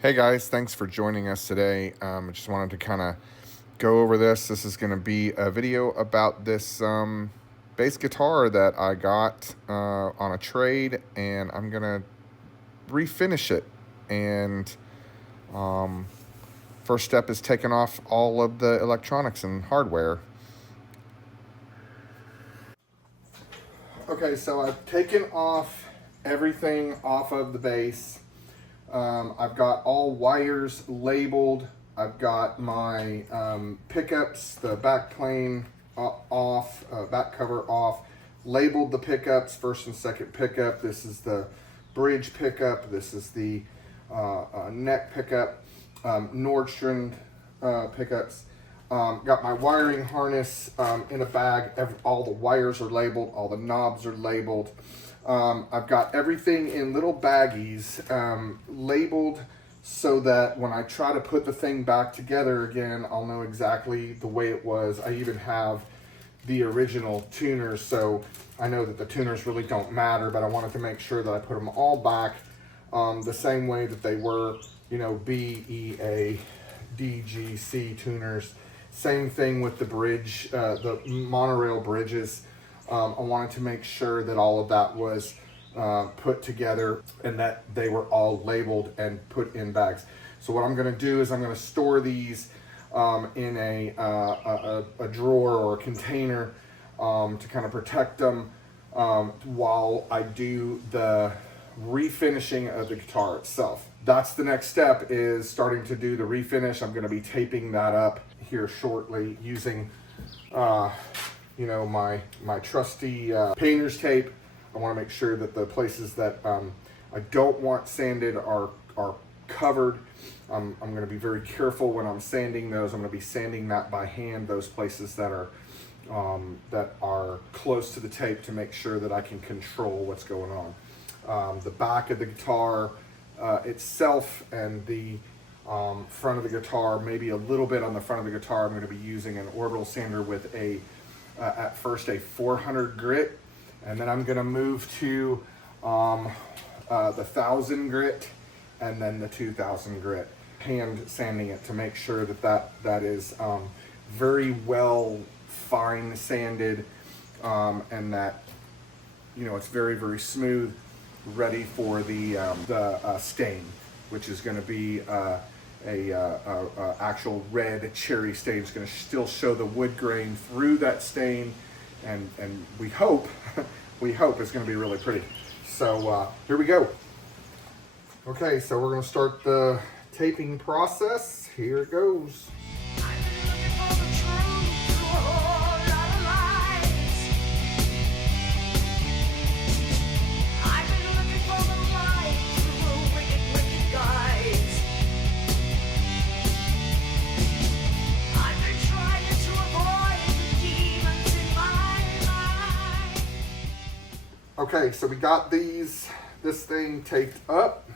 Hey guys, thanks for joining us today. I just wanted to kind of go over this. This is going to be a video about this bass guitar that I got on a trade, and I'm going to refinish it. And first step is taking off all of the electronics and hardware. Okay, so I've taken off everything off of the bass. I've got all wires labeled. I've got my pickups, the back plane off, back cover off, labeled the pickups, first and second pickup. This is the bridge pickup. This is the neck pickup, Nordstrom pickups. Got my wiring harness in a bag. All the wires are labeled, all the knobs are labeled. I've got everything in little baggies labeled so that when I try to put the thing back together again, I'll know exactly the way it was. I even have the original tuners, so I know that the tuners really don't matter, but I wanted to make sure that I put them all back the same way that they were, you know, B, E, A, D, G, C tuners. Same thing with the bridge, the monorail bridges. I wanted to make sure that all of that was put together and that they were all labeled and put in bags. So what I'm going to do is I'm going to store these in a drawer or a container to kind of protect them while I do the refinishing of the guitar itself. That's the next step, is starting to do the refinish. I'm going to be taping that up here shortly using you know, my trusty painter's tape. I want to make sure that the places that I don't want sanded are covered. I'm going to be very careful when I'm sanding those. I'm going to be sanding that by hand, those places that are close to the tape, to make sure that I can control what's going on. The back of the guitar itself and the front of the guitar, maybe a little bit on the front of the guitar, I'm going to be using an orbital sander with a at first a 400 grit, and then I'm going to move to the 1000 grit and then the 2000 grit, hand sanding it to make sure that that is very well fine sanded, and that, you know, it's very, very smooth, ready for the stain, which is going to be actual red cherry stain. It's going to still show the wood grain through that stain, and we hope it's going to be really pretty. So here we go. Okay, so we're going to start the taping process. Here it goes. Okay, so we got this thing taped up.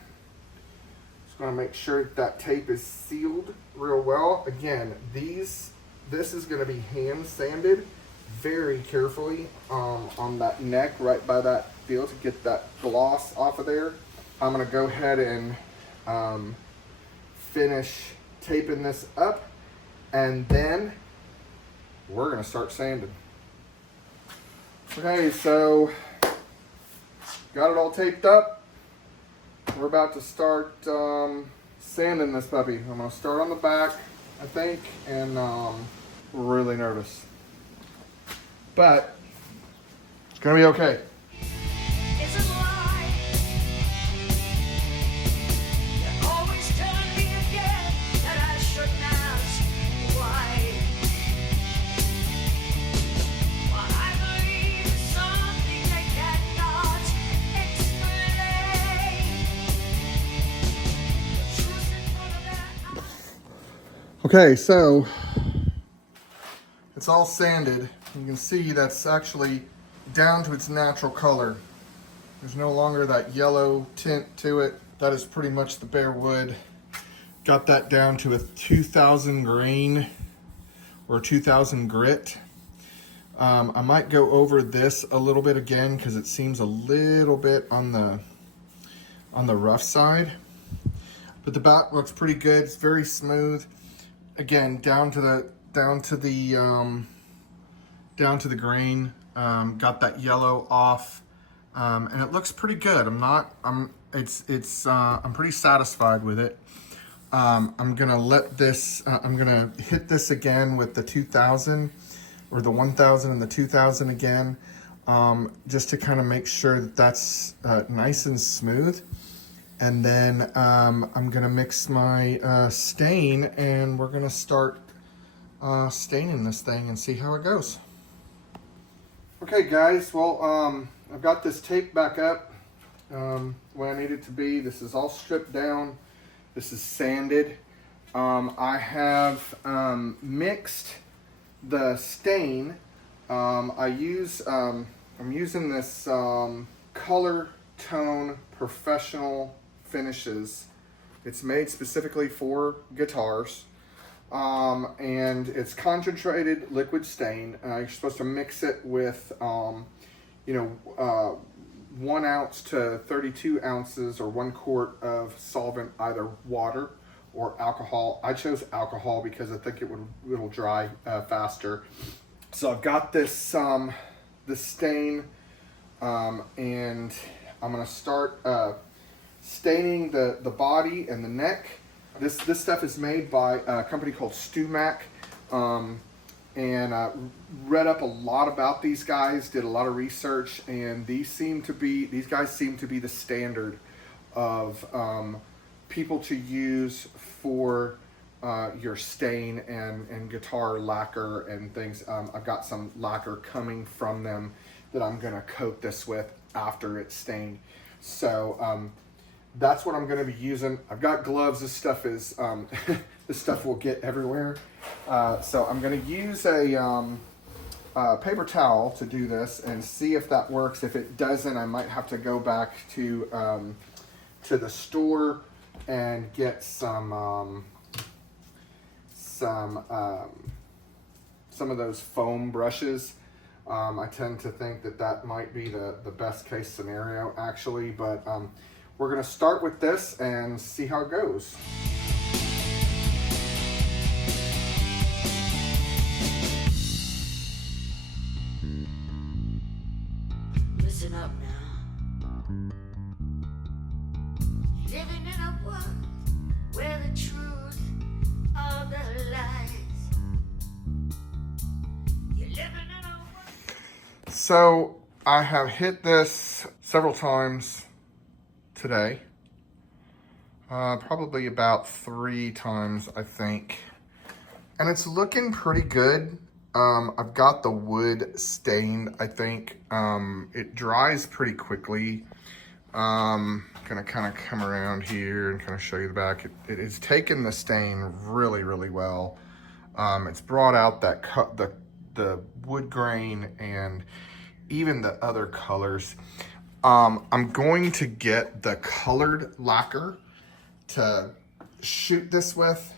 Just gonna make sure that tape is sealed real well. Again, this is gonna be hand sanded very carefully on that neck right by that feel to get that gloss off of there. I'm gonna go ahead and finish taping this up, and then we're gonna start sanding. Okay, so got it all taped up. We're about to start sanding this puppy. I'm going to start on the back, I think, and we're really nervous. But it's going to be okay. Okay, so it's all sanded. You can see that's actually down to its natural color. There's no longer that yellow tint to it. That is pretty much the bare wood. Got that down to a 2000 grain or 2000 grit. I might go over this a little bit again because it seems a little bit on the rough side. but the back looks pretty good. It's very smooth. Again, down to the grain. Got that yellow off, and it looks pretty good. I'm pretty satisfied with it. I'm gonna let this. I'm gonna hit this again with the 2000 or the 1000 and the 2000 again, just to kind of make sure that that's nice and smooth. And then I'm gonna mix my stain, and we're gonna start staining this thing and see how it goes. Okay, guys. Well, I've got this tape back up where I need it to be. This is all stripped down. This is sanded. I have mixed the stain. I'm using this Color Tone Professional Finishes. It's made specifically for guitars. And it's concentrated liquid stain. You're supposed to mix it with 1 ounce to 32 ounces or 1 quart of solvent, either water or alcohol. I chose alcohol because I think it'll dry faster. So I've got this stain, and I'm gonna start staining the body and the neck. This stuff is made by a company called Stumac, and read up a lot about these guys, did a lot of research, and these guys seem to be the standard of people to use for your stain and guitar lacquer and things. I've got some lacquer coming from them that I'm gonna coat this with after it's stained. So that's what I'm going to be using. I've got gloves. This stuff is this stuff will get everywhere. So I'm going to use a paper towel to do this and see if that works. If it doesn't, I might have to go back to the store and get some of those foam brushes. I tend to think that might be the best case scenario, actually, but we're going to start with this and see how it goes. Listen up now. Living in a world where the truth of the lies. You're living in a world. So I have hit this several times today, probably about 3 times, I think, and it's looking pretty good. I've got the wood stained, I think. It dries pretty quickly. Gonna kind of come around here and kind of show you the back. It has taken the stain really, really well. It's brought out that the wood grain and even the other colors. I'm going to get the colored lacquer to shoot this with.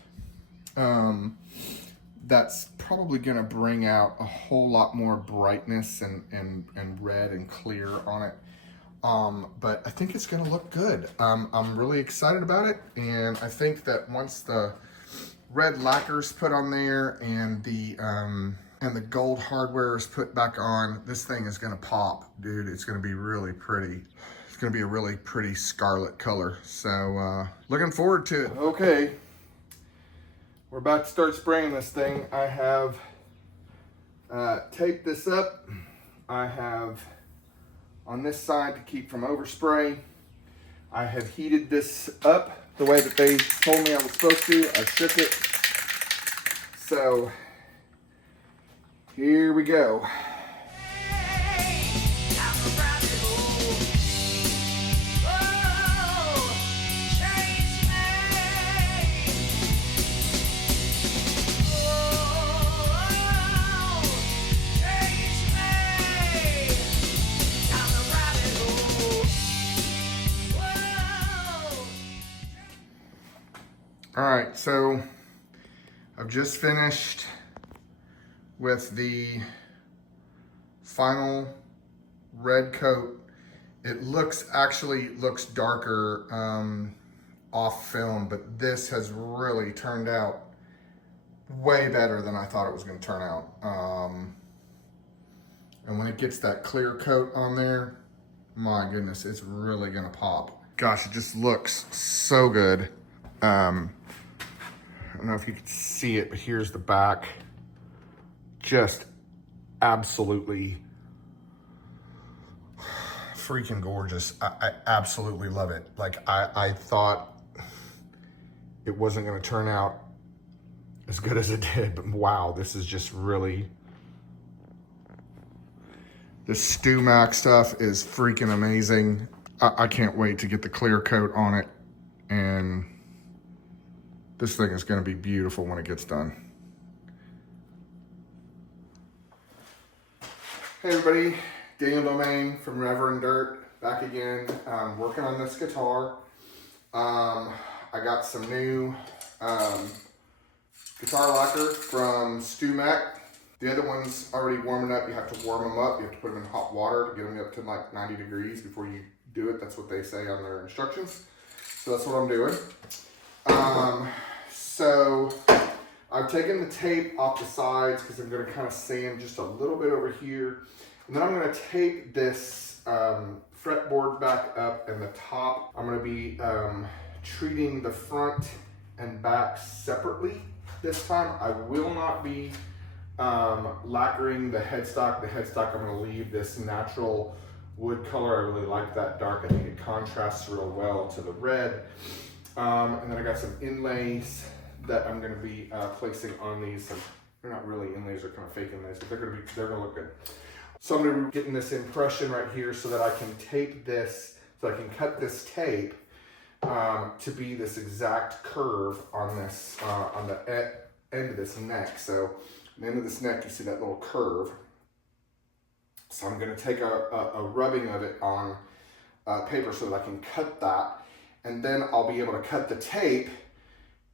That's probably going to bring out a whole lot more brightness and red and clear on it. But I think it's going to look good. I'm really excited about it, and I think that once the red lacquer's put on there and the gold hardware is put back on, this thing is gonna pop, dude. It's gonna be really pretty. It's gonna be a really pretty scarlet color. So looking forward to it. Okay, we're about to start spraying this thing. I have taped this up. I have on this side to keep from overspray. I have heated this up the way that they told me I was supposed to. I shook it. So here we go. All right, so I've just finished with the final red coat. It actually looks darker off film, but this has really turned out way better than I thought it was going to turn out. And when it gets that clear coat on there, my goodness, it's really going to pop. Gosh, it just looks so good. I don't know if you can see it, but here's the back. Just absolutely freaking gorgeous. I absolutely love it. Like, I thought it wasn't going to turn out as good as it did, but wow, this is just really... This StewMac stuff is freaking amazing. I can't wait to get the clear coat on it, and this thing is going to be beautiful when it gets done. Hey everybody, Daniel Domain from Reverend Dirt, back again, working on this guitar. I got some new guitar lacquer from StewMac. The other one's already warming up. You have to warm them up. You have to put them in hot water to get them up to like 90 degrees before you do it. That's what they say on their instructions. So that's what I'm doing. So I've taken the tape off the sides because I'm going to kind of sand just a little bit over here. And then I'm going to tape this fretboard back up, and the top, I'm going to be treating the front and back separately this time. I will not be lacquering the headstock. The headstock, I'm going to leave this natural wood color. I really like that dark. I think it contrasts real well to the red. And then I got some inlays that I'm going to be placing on these. They're not really inlays, they're kind of fake inlays, but they're going to look good. So I'm going to be getting this impression right here so that I can tape this, so I can cut this tape to be this exact curve on this on the end of this neck. So at the end of this neck, you see that little curve. So I'm going to take a rubbing of it on paper so that I can cut that. And then I'll be able to cut the tape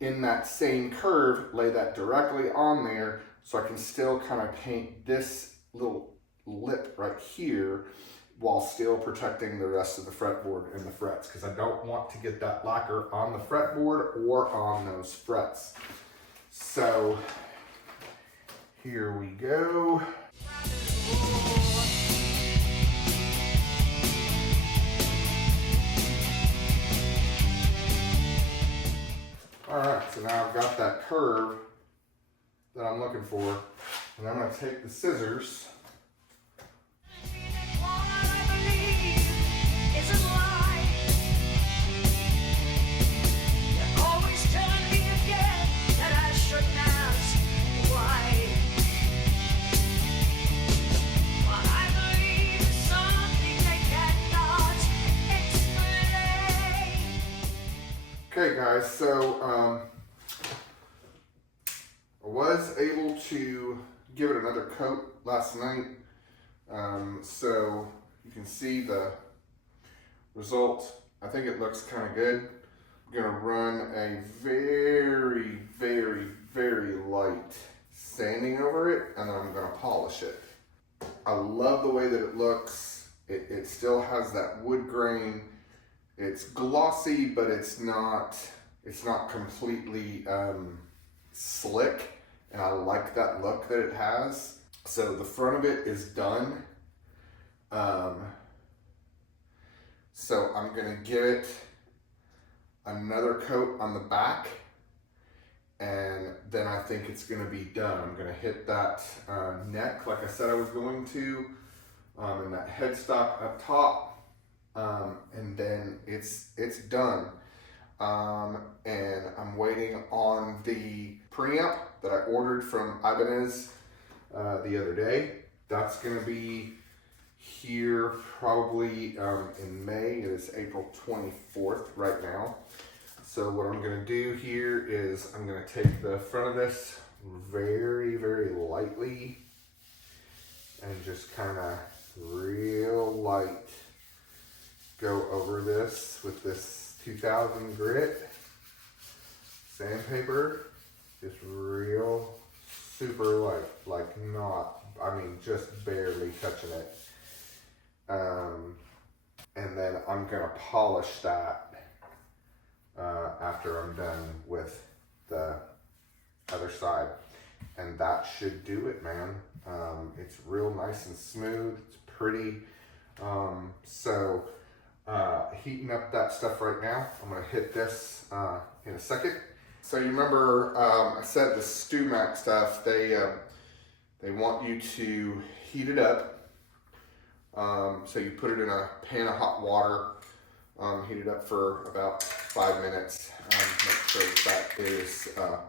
in that same curve, lay that directly on there, so I can still kind of paint this little lip right here while still protecting the rest of the fretboard and the frets, because I don't want to get that lacquer on the fretboard or on those frets. So here we go. All right, so now I've got that curve that I'm looking for, and I'm going to take the scissors. Okay guys, so I was able to give it another coat last night, so you can see the result. I think it looks kind of good. I'm gonna run a very, very, very light sanding over it, and then I'm gonna polish it. I love the way that it looks. It still has that wood grain. It's glossy, but it's not completely slick, and I like that look that it has. So the front of it is done. So I'm gonna give it another coat on the back, and then I think it's gonna be done. I'm gonna hit that neck like I said I was going to, and that headstock up top. And then it's done. And I'm waiting on the preamp that I ordered from Ibanez the other day. That's gonna be here probably in May. It is April 24th right now. So what I'm gonna do here is I'm gonna take the front of this very, very lightly and just kind of real light go over this with this 2000 grit sandpaper, just real super light, like not, I mean just barely touching it. And then I'm gonna polish that after I'm done with the other side. And that should do it, man. It's real nice and smooth. It's pretty. Heating up that stuff right now. I'm gonna hit this in a second. So you remember I said the stew mac stuff, they want you to heat it up. So you put it in a pan of hot water, heat it up for about 5 minutes. Make sure that is a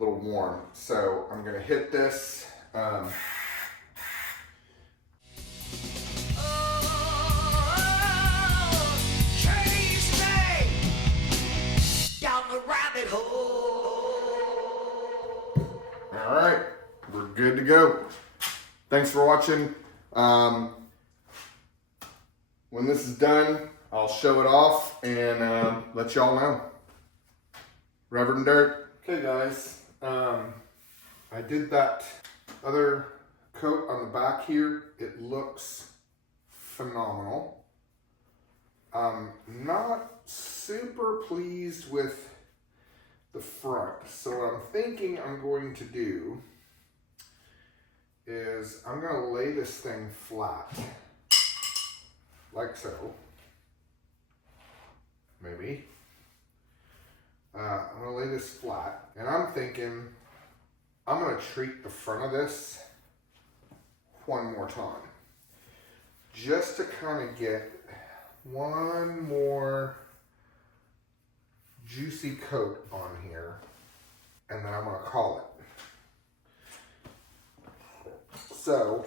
little warm. So I'm gonna hit this. All right, we're good to go. Thanks for watching. When this is done, I'll show it off and let y'all know. Reverend Dirt. Okay, guys. I did that other coat on the back here. It looks phenomenal. I'm not super pleased with the front. So what I'm thinking I'm going to do is I'm going to lay this thing flat, like so, maybe. I'm going to lay this flat, and I'm thinking I'm going to treat the front of this one more time, just to kind of get one more juicy coat on here, and then I'm going to call it. So,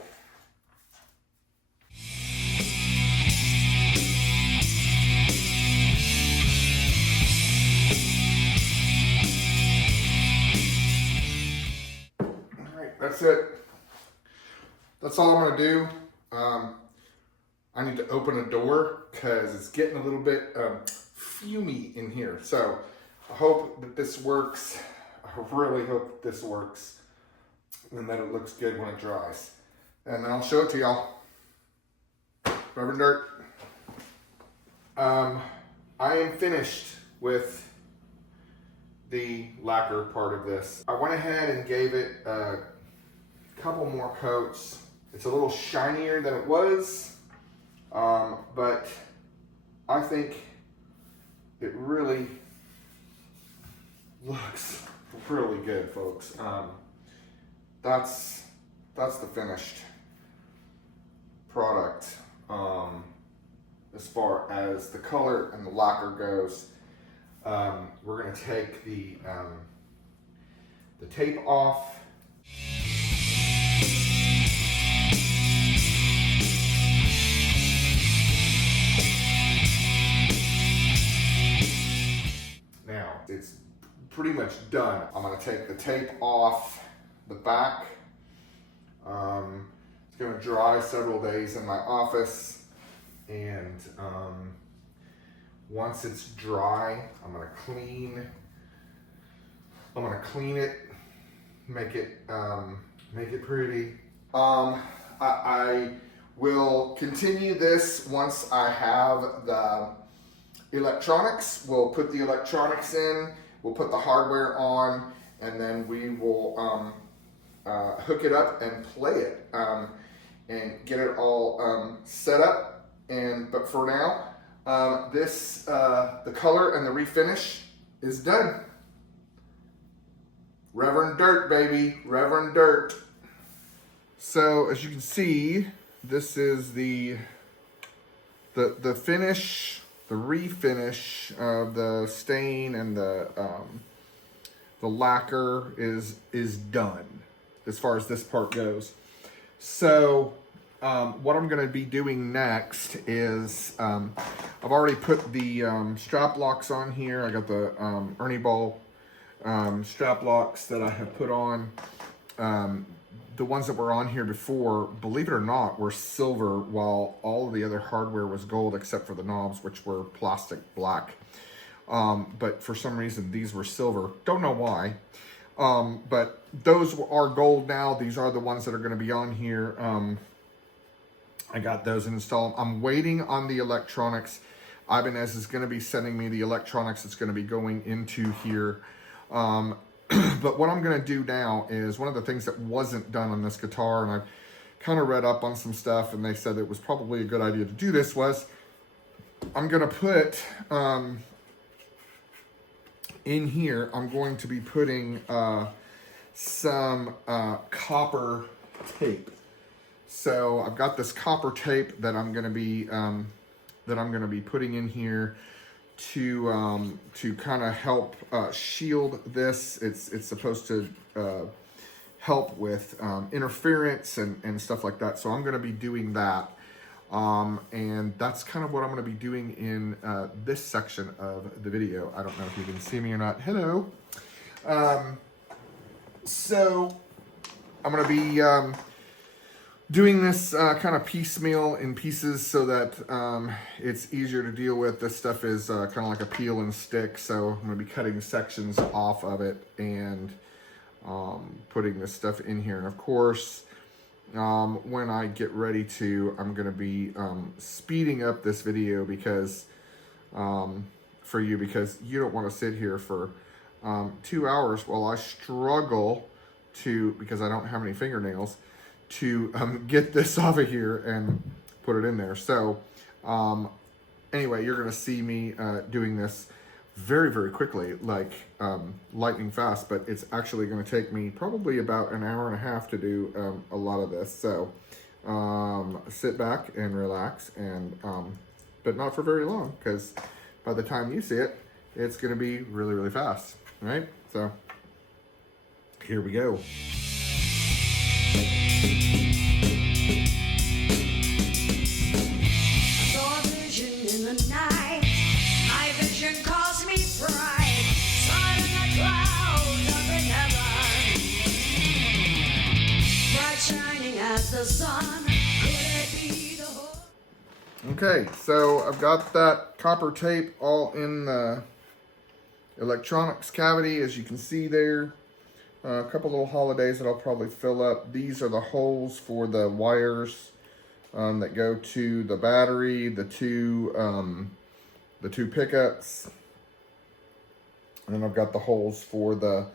alright, that's it. That's all I'm going to do. I need to open a door because it's getting a little bit fumy in here. So I hope that this works. I really hope that this works and that it looks good when it dries. And then I'll show it to y'all. Reverend Dirt. I am finished with the lacquer part of this. I went ahead and gave it a couple more coats. It's a little shinier than it was, but I think it really looks really good, folks. That's the finished product. As far as the color and the lacquer goes, we're gonna take the tape off. Now, it's pretty much done. I'm gonna take the tape off the back. It's gonna dry several days in my office, and once it's dry, I'm gonna clean it, make it pretty. I will continue this once I have the electronics. We'll put the electronics in, we'll put the hardware on, and then we will hook it up and play it and get it all set up. But for now, the color and the refinish is done. Reverend Dirt, baby, Reverend Dirt. So as you can see, this is the finish, the refinish of the stain and the lacquer is done as far as this part goes. So what I'm going to be doing next is I've already put the strap locks on here. I got the Ernie Ball strap locks that I have put on. The ones that were on here before, believe it or not, were silver, while all of the other hardware was gold except for the knobs, which were plastic black. But for some reason, these were silver. Don't know why. But those are gold now. These are the ones that are going to be on here. I got those installed. I'm waiting on the electronics. Ibanez is going to be sending me the electronics that's going to be going into here. But what I'm going to do now is one of the things that wasn't done on this guitar, and I've kind of read up on some stuff, and they said it was probably a good idea to do this, was I'm going to put, in here, I'm going to be putting some copper tape. So I've got this copper tape that I'm going to be putting in here to kind of help shield this. It's supposed to help with interference and stuff like that. So I'm going to be doing that. And that's kind of what I'm going to be doing in this section of the video. I don't know if you can see me or not. Hello. So I'm going to be doing this kind of piecemeal in pieces so that it's easier to deal with. This stuff is kind of like a peel and stick, so I'm going to be cutting sections off of it and putting this stuff in here. And of course, when I get ready to, I'm going to be speeding up this video because for you, because you don't want to sit here for 2 hours while I struggle to, because I don't have any fingernails, to get this off of here and put it in there. So anyway, you're going to see me doing this very, very quickly, like lightning fast, but it's actually going to take me probably about an hour and a half to do a lot of this. So sit back and relax, and but not for very long, because by the time you see it, it's going to be really, really fast. All right, so here we go. The sun, could it be the whole? Okay, so I've got that copper tape all in the electronics cavity, as you can see there. A couple little holidays that I'll probably fill up. These are the holes for the wires that go to the battery, the two pickups, and then I've got the holes for the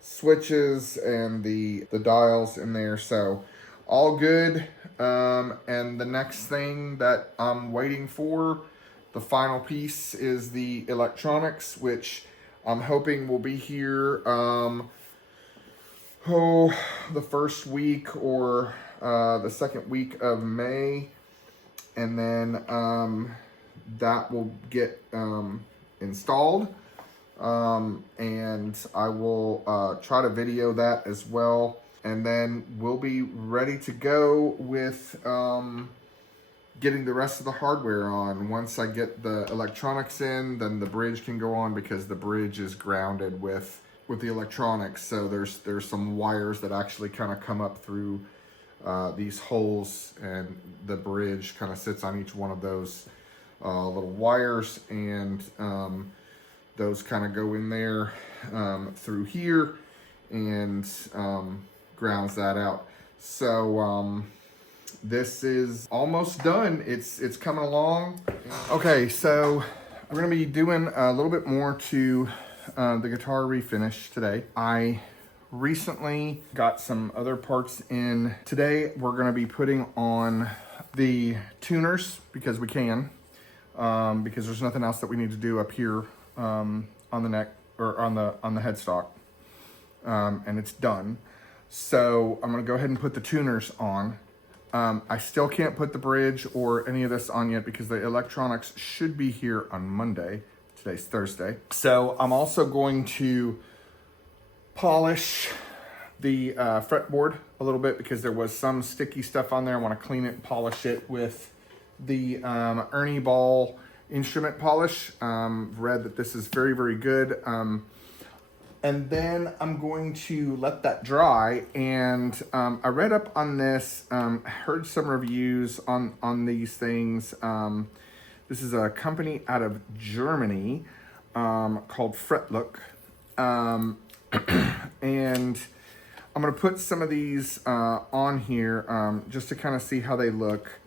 switches and the dials in there. So all good. And the next thing that I'm waiting for, the final piece, is the electronics, which I'm hoping will be here the first week or the second week of May. And then that will get installed. And I will try to video that as well. And then we'll be ready to go with getting the rest of the hardware on. Once I get the electronics in, then the bridge can go on, because the bridge is grounded with the electronics. So there's some wires that actually kind of come up through these holes, and the bridge kind of sits on each one of those little wires, and those kind of go in there through here and grounds that out. So this is almost done. It's coming along. Okay, so we're gonna be doing a little bit more to the guitar refinish today. I recently got some other parts in. Today we're gonna be putting on the tuners, because we can, because there's nothing else that we need to do up here on the neck, or on the headstock, and it's done. So I'm gonna go ahead and put the tuners on. I still can't put the bridge or any of this on yet, because the electronics should be here on Monday. Today's Thursday. So I'm also going to polish the fretboard a little bit, because there was some sticky stuff on there. I want to clean it and polish it with the Ernie Ball instrument polish. Read that this is very, very good. And then I'm going to let that dry. And I read up on this, heard some reviews on these things. This is a company out of Germany called Fretlook. And I'm going to put some of these on here just to kind of see how they look.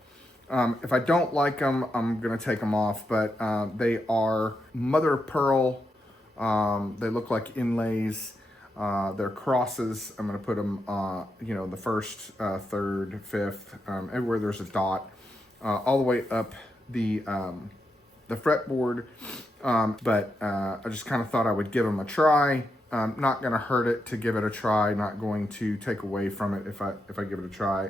If I don't like them, I'm gonna take them off, but they are mother of pearl. They look like inlays. They're crosses. I'm gonna put them, you know, the first, third, fifth, everywhere there's a dot, all the way up the fretboard. But I just kind of thought I would give them a try. Not gonna hurt it to give it a try. Not going to take away from it if I give it a try.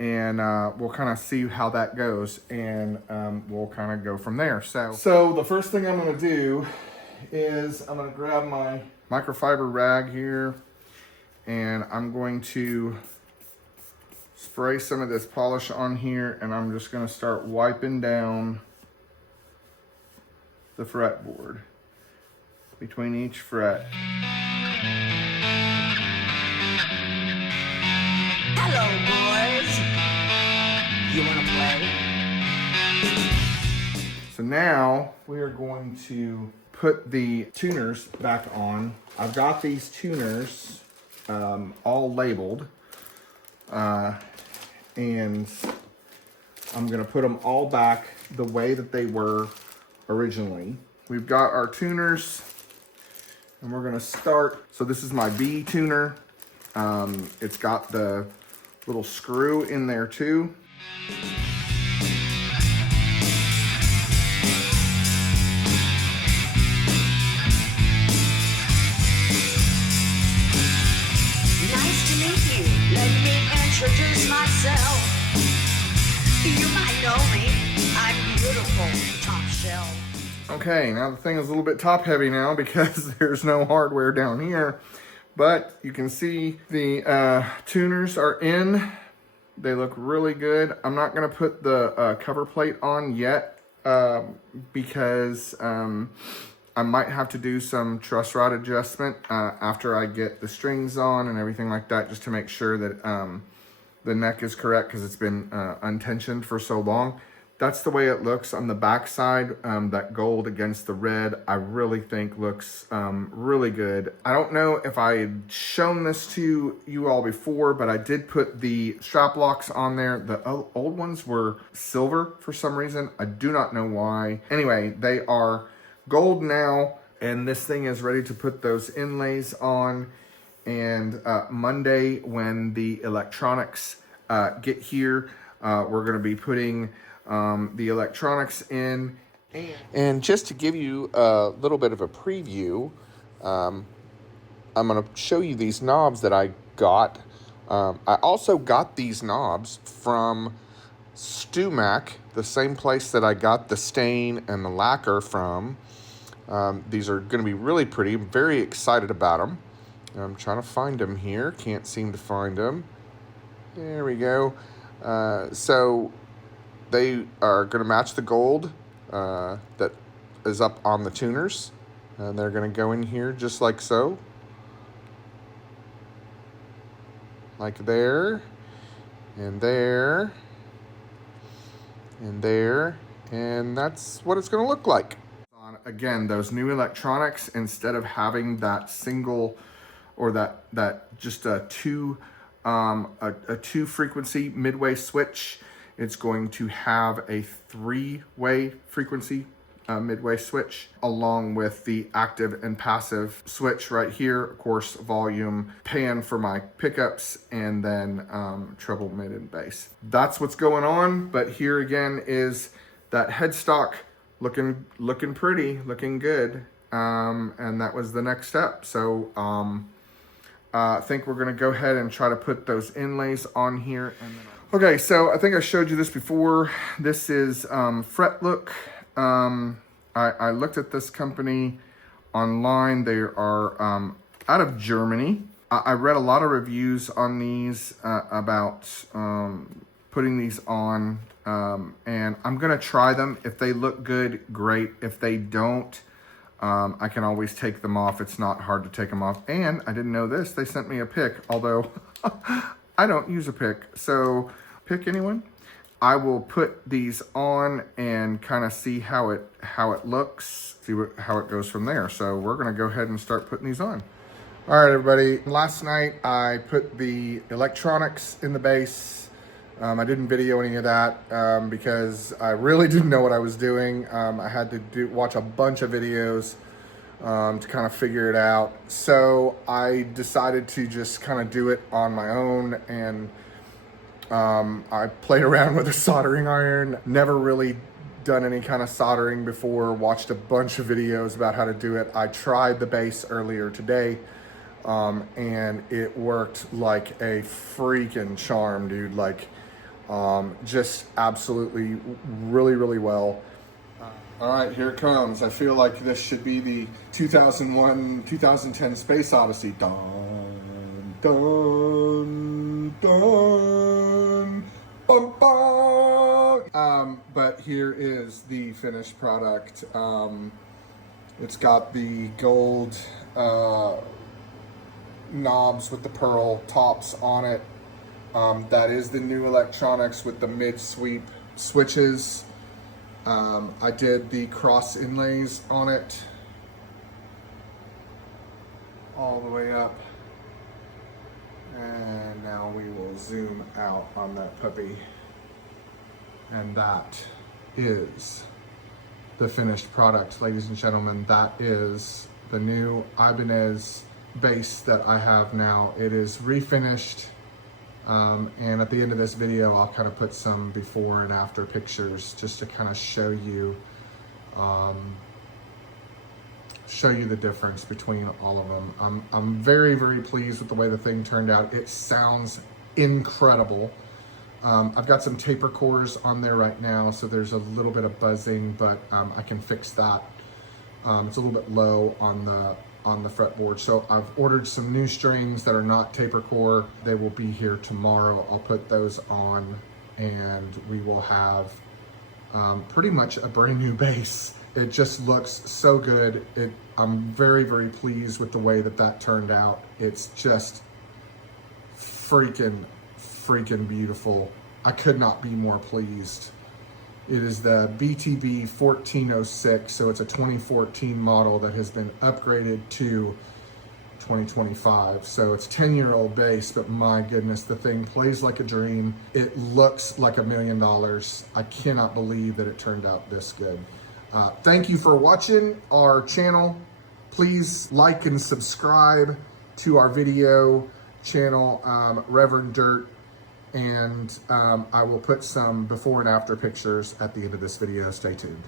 And we'll kind of see how that goes, and we'll kind of go from there. So the first thing I'm gonna do is I'm gonna grab my microfiber rag here, and I'm going to spray some of this polish on here, and I'm just gonna start wiping down the fretboard between each fret. Hello, boys. You wanna play? So now we are going to put the tuners back on. I've got these tuners all labeled, and I'm gonna put them all back the way that they were originally. We've got our tuners, and we're gonna start. So this is my B tuner. It's got the little screw in there too. Nice to meet you. Let me introduce myself. You might know me. I'm beautiful, top shelf. Okay, now the thing is a little bit top heavy now because there's no hardware down here. But you can see the tuners are in. They look really good. I'm not gonna put the cover plate on yet because I might have to do some truss rod adjustment after I get the strings on and everything like that, just to make sure that the neck is correct, because it's been untensioned for so long. That's the way it looks on the back side. That gold against the red, I really think looks really good. I don't know if I had shown this to you all before, but I did put the strap locks on there. The old ones were silver for some reason. I do not know why. Anyway, they are gold now, and this thing is ready to put those inlays on. And Monday, when the electronics get here, we're going to be putting the electronics in. And just to give you a little bit of a preview, I'm going to show you these knobs that I got. I also got these knobs from StuMac, the same place that I got the stain and the lacquer from. These are going to be really pretty. I'm very excited about them. I'm trying to find them here. Can't seem to find them. There we go. So they are going to match the gold that is up on the tuners. And they're going to go in here just like so. Like there. And there. And there. And that's what it's going to look like. Again, those new electronics, instead of having that single or that just a two frequency midway switch, it's going to have a 3-way frequency midway switch, along with the active and passive switch right here. Of course, volume, pan for my pickups, and then treble, mid, and bass. That's what's going on. But here again is that headstock looking pretty, looking good. And that was the next step. So I think we're gonna go ahead and try to put those inlays on here. And then okay, so I think I showed you this before. This is Fret Look. I looked at this company online. They are out of Germany. I read a lot of reviews on these about putting these on, and I'm gonna try them. If they look good, great. If they don't, I can always take them off. It's not hard to take them off. And I didn't know this, they sent me a pick, although I don't use a pick. So pick anyone. I will put these on and kind of see how it looks, see how it goes from there. So we're gonna go ahead and start putting these on. All right, everybody. Last night I put the electronics in the bass. I didn't video any of that because I really didn't know what I was doing. I had to watch a bunch of videos to kind of figure it out. So I decided to just kind of do it on my own, and I played around with a soldering iron. Never really done any kind of soldering before, watched a bunch of videos about how to do it. I tried the base earlier today, and it worked like a freaking charm, dude. Like, just absolutely really, really well. All right, here it comes. I feel like this should be the 2001-2010 Space Odyssey. Dun, dun, dun, bum, bum. But here is the finished product. It's got the gold knobs with the pearl tops on it. That is the new electronics with the mid-sweep switches. I did the cross inlays on it all the way up. And now we will zoom out on that puppy. And that is the finished product, ladies and gentlemen. That is the new Ibanez base that I have now. It is refinished. And at the end of this video, I'll kind of put some before and after pictures just to kind of show you the difference between all of them. I'm very, very pleased with the way the thing turned out. It sounds incredible. I've got some taper cores on there right now, so there's a little bit of buzzing, but I can fix that. It's a little bit low on the fretboard. So I've ordered some new strings that are not taper core. They will be here tomorrow. I'll put those on and we will have pretty much a brand new bass. It just looks so good. I'm very, very pleased with the way that turned out. It's just freaking beautiful. I could not be more pleased. It is the BTB1406, so it's a 2014 model that has been upgraded to 2025. So it's a 10-year-old bass, but my goodness, the thing plays like a dream. It looks like $1 million. I cannot believe that it turned out this good. Thank you for watching our channel. Please like and subscribe to our video channel, Reverend Dirt. And I will put some before and after pictures at the end of this video. Stay tuned.